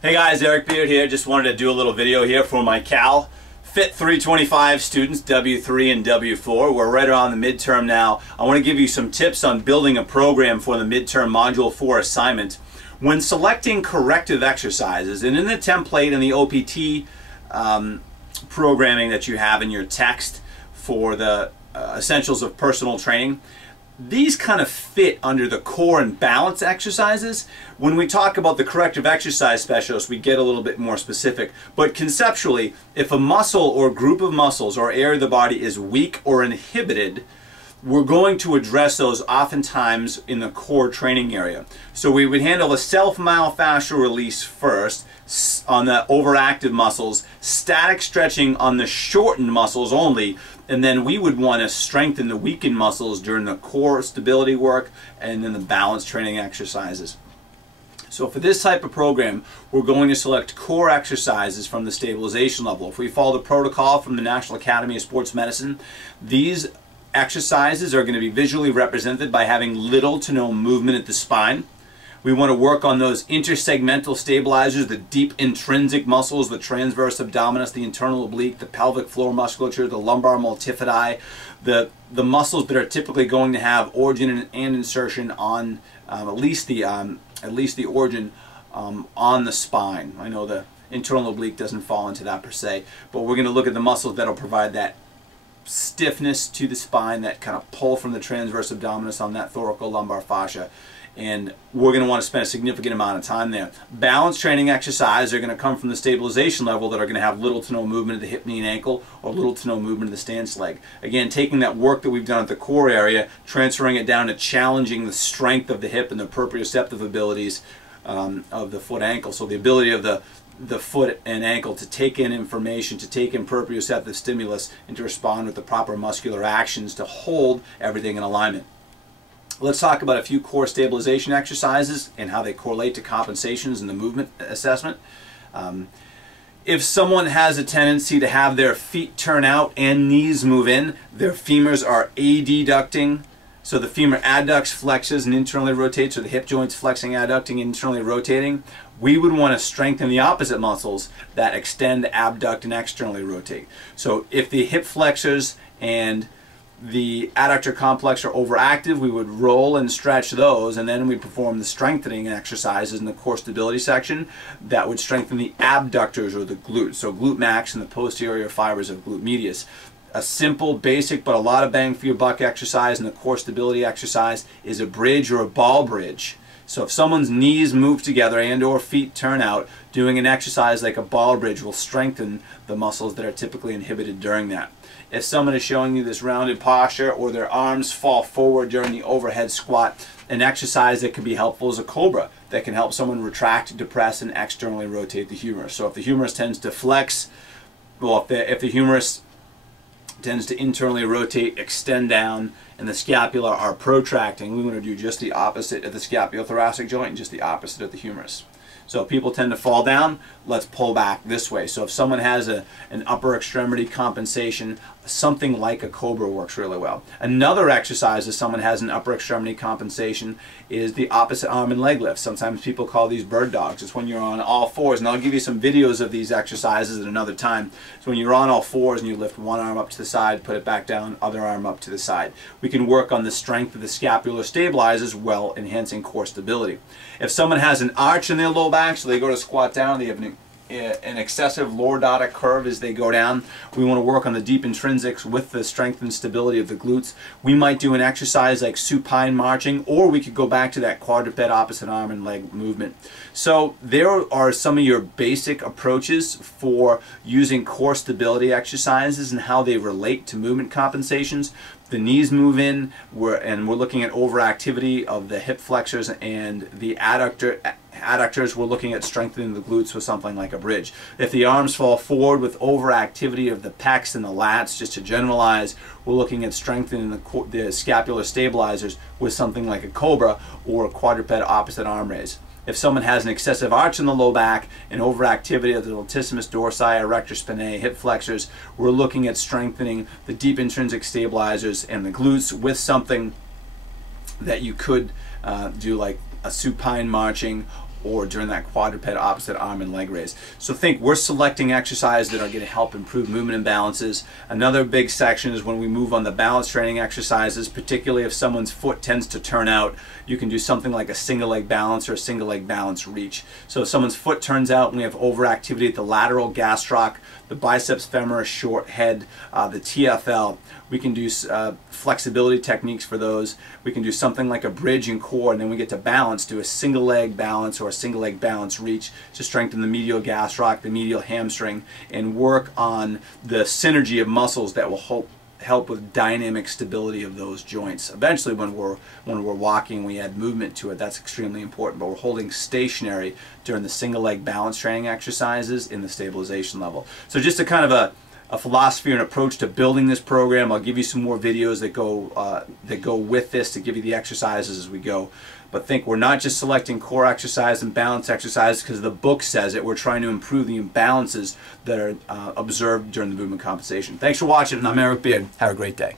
Hey guys, Eric Beard here. Just wanted to do a little video here for my Cal Fit 325 students, W3 and W4. We're right around the midterm now. I want to give you some tips on building a program for the midterm Module 4 assignment. When selecting corrective exercises, and in the template and the OPT programming that you have in your text for the essentials of personal training, these kind of fit under the core and balance exercises. When we talk about the corrective exercise specialist, we get a little bit more specific. But conceptually, if a muscle or group of muscles or area of the body is weak or inhibited, we're going to address those oftentimes in the core training area. So we would handle the self-myofascial release first on the overactive muscles, static stretching on the shortened muscles only, and then we would want to strengthen the weakened muscles during the core stability work and then the balance training exercises. So for this type of program, we're going to select core exercises from the stabilization level. If we follow the protocol from the National Academy of Sports Medicine, these exercises are going to be visually represented by having little to no movement at the spine. We want to work on those intersegmental stabilizers, the deep intrinsic muscles, the transverse abdominis, the internal oblique, the pelvic floor musculature, the lumbar multifidi, the muscles that are typically going to have origin and insertion on at least the origin on the spine. I know the internal oblique doesn't fall into that per se, but we're going to look at the muscles that will provide that stiffness to the spine, that kind of pull from the transverse abdominis on that thoracolumbar fascia, and we're going to want to spend a significant amount of time there. Balance training exercises are going to come from the stabilization level that are going to have little to no movement of the hip, knee, and ankle, or little to no movement of the stance leg. Again, taking that work that we've done at the core area, transferring it down to challenging the strength of the hip and the proprioceptive abilities of the foot ankle. So the ability of the foot and ankle to take in information, to take in proprioceptive stimulus, and to respond with the proper muscular actions to hold everything in alignment. Let's talk about a few core stabilization exercises and how they correlate to compensations in the movement assessment. If someone has a tendency to have their feet turn out and knees move in, their femurs are adducting. So the femur adducts, flexes, and internally rotates, or the hip joints flexing, adducting, internally rotating. We would want to strengthen the opposite muscles that extend, abduct, and externally rotate. So if the hip flexors and the adductor complex are overactive, we would roll and stretch those, and then we perform the strengthening exercises in the core stability section that would strengthen the abductors or the glutes, so glute max and the posterior fibers of glute medius. A simple, basic, but a lot of bang for your buck exercise in the core stability exercise is a bridge or a ball bridge. So if someone's knees move together and or feet turn out, doing an exercise like a ball bridge will strengthen the muscles that are typically inhibited during that. If someone is showing you this rounded posture or their arms fall forward during the overhead squat, an exercise that can be helpful is a cobra that can help someone retract, depress, and externally rotate the humerus. So if the humerus tends to flex, well, if the humerus tends to internally rotate, extend down, and the scapula are protracting, we want to do just the opposite of the scapulothoracic joint and just the opposite of the humerus. So if people tend to fall down, let's pull back this way. So if someone has an upper extremity compensation, something like a cobra works really well. Another exercise if someone has an upper extremity compensation is the opposite arm and leg lift. Sometimes people call these bird dogs. It's when you're on all fours, and I'll give you some videos of these exercises at another time. So when you're on all fours and you lift one arm up to the side, put it back down, other arm up to the side. We can work on the strength of the scapular stabilizers while enhancing core stability. If someone has an arch in their low back, so they go to squat down, they have an excessive lordotic curve as they go down. We want to work on the deep intrinsics with the strength and stability of the glutes. We might do an exercise like supine marching, or we could go back to that quadruped opposite arm and leg movement. So there are some of your basic approaches for using core stability exercises and how they relate to movement compensations. The knees move in, and we're looking at overactivity of the hip flexors and the adductors. We're looking at strengthening the glutes with something like a bridge. If the arms fall forward with overactivity of the pecs and the lats, just to generalize, we're looking at strengthening the scapular stabilizers with something like a cobra or a quadruped opposite arm raise. If someone has an excessive arch in the low back and overactivity of the latissimus dorsi, erector spinae, hip flexors, we're looking at strengthening the deep intrinsic stabilizers and the glutes with something that you could do like a supine marching or during that quadruped opposite arm and leg raise. So think we're selecting exercises that are going to help improve movement imbalances. Another big section is when we move on the balance training exercises, particularly if someone's foot tends to turn out, you can do something like a single leg balance or a single leg balance reach. So if someone's foot turns out and we have overactivity at the lateral gastroc, the biceps femoris short head, the TFL, we can do flexibility techniques for those. We can do something like a bridge and core, and then we get to balance, do a single leg balance or a single leg balance reach to strengthen the medial gastroc, the medial hamstring, and work on the synergy of muscles that will help with dynamic stability of those joints. Eventually when we're walking, we add movement to it. That's extremely important, but we're holding stationary during the single leg balance training exercises in the stabilization level. So just a kind of a philosophy and approach to building this program. I'll give you some more videos that go with this to give you the exercises as we go. But think we're not just selecting core exercise and balance exercise because the book says it. We're trying to improve the imbalances that are observed during the movement compensation. Thanks for watching. I'm Eric Beard. Have a great day.